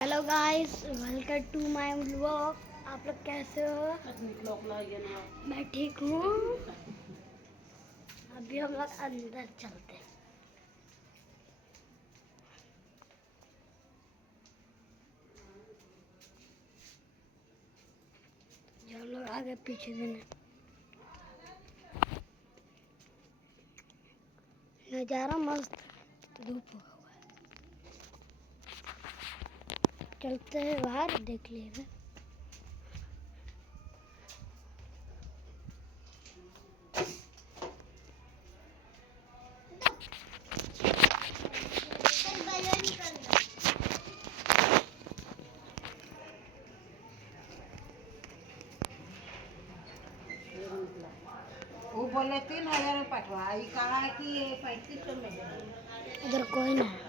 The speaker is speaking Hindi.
Hello guys, welcome to my vlog. आप लोग कैसे हो? मैं ठीक हूँ। अभी हम लोग अंदर चलते हैं। जो हम लोग आगे पीछे देने नज़ारा मस्त, धूप हुआ है। चलते हैं बाहर, देख लीजिए। वो बोले 3,000 में पटवा ये कहा कि ये 3500 में दे। उधर कोई ना है।